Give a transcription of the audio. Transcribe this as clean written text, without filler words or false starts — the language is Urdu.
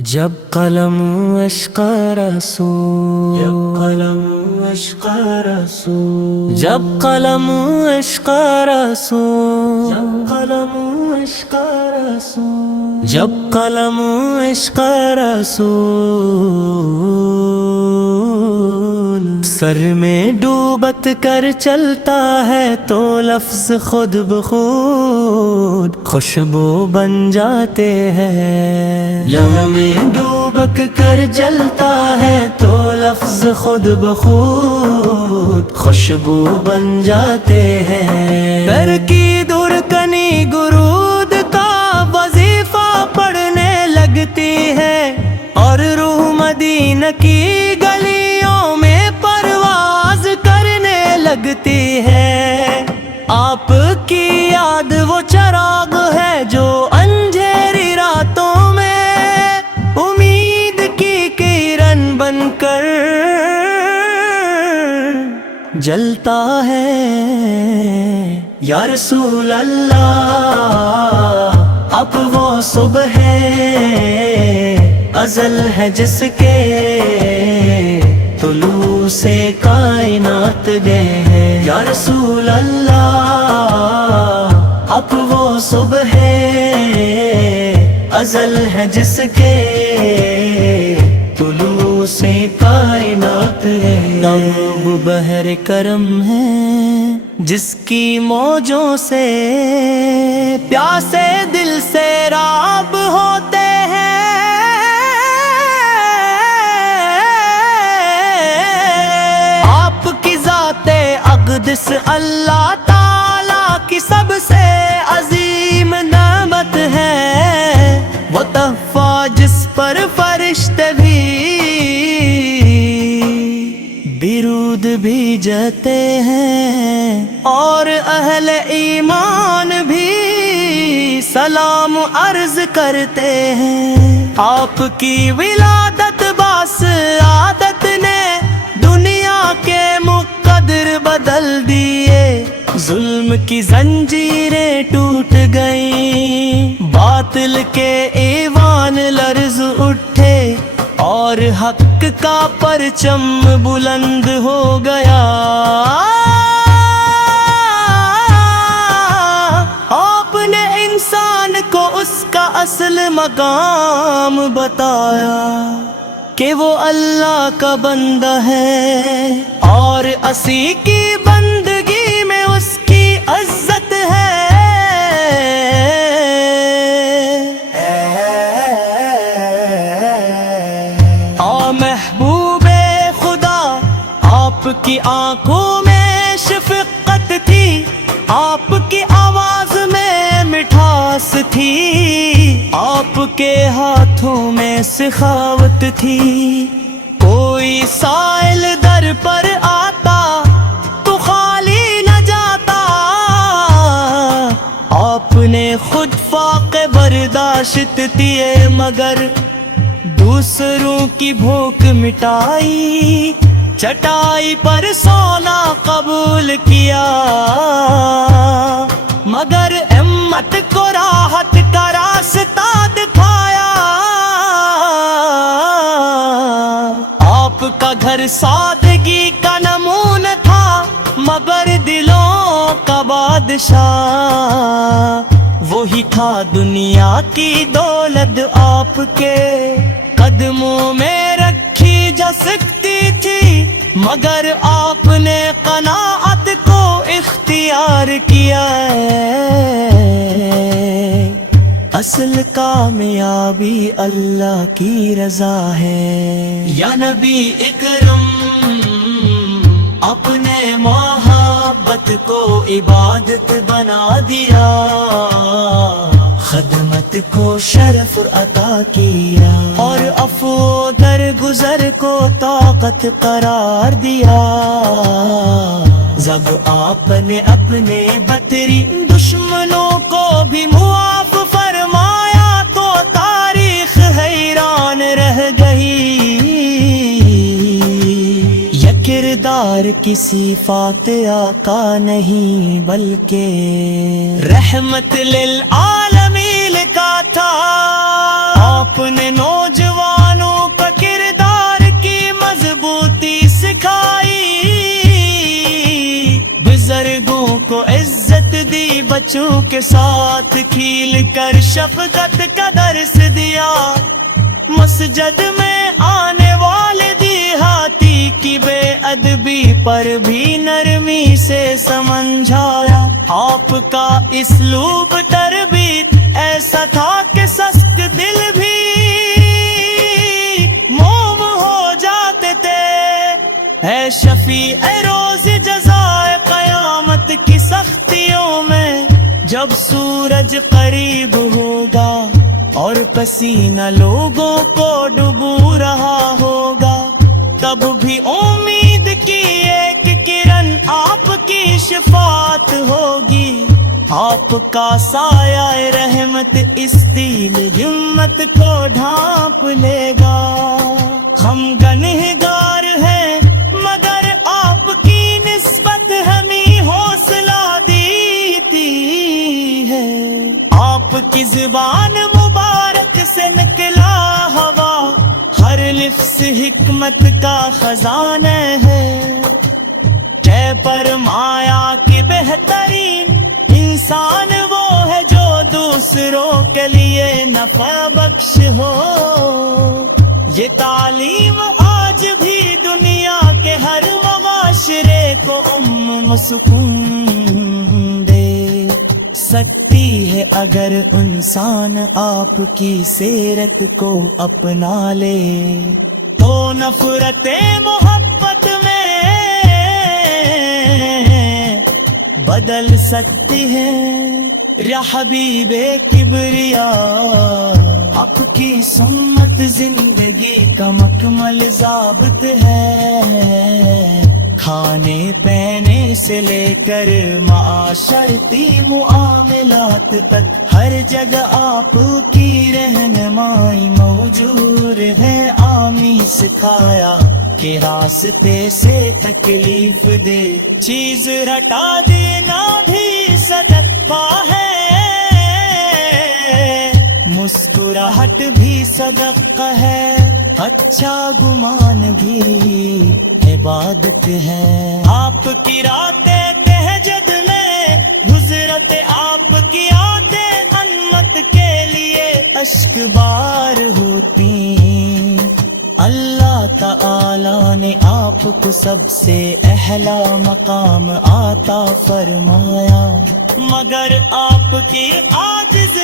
جب قلم عشق رسول، جب قلم عشق رسول، جب قلم عشق رسول، جب قلم عشق رسول، جب قلم عشق رسول سر میں ڈوبت کر چلتا ہے تو لفظ خود بخود خوشبو بن جاتے ہیں۔ لب میں ڈوبک کر جلتا ہے تو لفظ خود بخود خوشبو بن جاتے ہیں۔ در کی درکنی گرود کا وظیفہ پڑھنے لگتی ہے اور روح مدینہ کی گلیوں میں پرواز کرنے لگتی ہے۔ آپ کی یاد وہ چراغ ہے جو انجھیری راتوں میں امید کی کرن بن کر جلتا ہے۔ یا رسول اللہ اب وہ صبح ازل ہے جس کے طلوع سے کائنات گئے ہیں۔ یا رسول اللہ اب وہ صبح ازل ہے جس کے طلوع سے کائنات ہے۔ ناب بحر کرم ہے جس کی موجوں سے پیاسے دل سے راب ہوتے ہیں۔ آپ کی ذات اقدس اللہ تعالیٰ کی سب سے عظیم نعمت ہے۔ وہ تحفہ جس پر فرشتے بھی درود بھیجتے ہیں اور اہل ایمان بھی سلام عرض کرتے ہیں۔ آپ کی ولادت باسعادت نے دنیا کے مقدر بدل دیے۔ ظلم کی زنجیریں ٹوٹ گئیں، باطل کے ایوان لرز اٹھے اور حق کا پرچم بلند ہو گیا۔ آپ نے انسان کو اس کا اصل مقام بتایا کہ وہ اللہ کا بندہ ہے اور اسی کی بندگی میں اس کی عزت ہے۔ محبوب خدا آپ کی آنکھوں میں شفقت تھی، آپ کی آواز میں مٹھاس تھی، آپ کے ہاتھوں میں سخاوت تھی۔ کوئی سائل در پر آتا تو خالی نہ جاتا، آپ نے خود فاقے برداشت کیے مگر دوسروں کی بھوک مٹائی، چٹائی پر سونا قبول کیا مگر امت کو راحت کا راستہ دکھایا۔ آپ کا گھر سادگی کا نمونہ تھا مگر دلوں کا بادشاہ وہی تھا۔ دنیا کی دولت آپ کے قدموں میں رکھی جا سکتی تھی مگر آپ نے قناعت کو اختیار کیا ہے۔ اصل کامیابی اللہ کی رضا ہے۔ یا نبی اکرم اپنے محبت کو عبادت بنا دیا، خدمت کو شرف عطا کیا اور عفو درگزر کو طاقت قرار دیا۔ جب آپ نے اپنے بدترین دشمنوں کو بھی معاف فرمایا تو تاریخ حیران رہ گئی۔ یہ کردار کسی فاتح آقا نہیں بلکہ رحمت للعالمین کا تھا۔ آپ نے نوجوان نوجوانوں کا کردار کی مضبوطی سکھائی، بزرگوں کو عزت دی، بچوں کے ساتھ کھیل کر شفقت کا درس دیا، مسجد میں آنے والے دیہاتی کی بے ادبی پر بھی نرمی سے سمجھایا۔ آپ کا اسلوب تربیت ایسا تھا کہ سست دل بھی موم ہو جاتے تھے۔ اے شفیع روز جزائے قیامت کی سختیوں میں، جب سورج قریب ہوگا اور پسینہ لوگوں کو ڈبو رہا ہوگا، تب بھی امید کی ایک کرن آپ کی شفاعت ہوگی۔ آپ کا سایہ رحمت اس دل ہمت کو ڈھانپ لے گا۔ ہم گنہگار ہیں مگر آپ کی نسبت ہمیں حوصلہ دیتی ہے۔ آپ کی زبان مبارک سے نکلا ہوا ہر لفظ حکمت کا خزانہ ہے۔ طے فرمایا کہ بہترین انسان وہ ہے جو دوسروں کے لیے نفع بخش ہو۔ یہ تعلیم آج بھی دنیا کے ہر معاشرے کو سکون دے سکتی ہے اگر انسان آپ کی سیرت کو اپنا لے، تو نفرت محبت میں بدل سکتی ہے۔ یا حبیب کبریا، آپ کی سنت زندگی کا مکمل ضابط ہے، کھانے پینے سے لے کر معاشرتی معاملات تک ہر جگہ آپ کی رہنمائی موجود ہے۔ آمی سکھایا کہ راستے سے تکلیف دے چیز ہٹا دینا بھی صدقہ ہے، مسکراہٹ بھی صدقہ ہے، اچھا گمان بھی عبادت ہے۔ آپ کی راتیں تہجد میں حضرت آپ کی یادیں انمت کے لیے اشک بار ہوتی۔ اللہ تعالی نے آپ کو سب سے اعلیٰ مقام عطا فرمایا، مگر آپ کی عاجز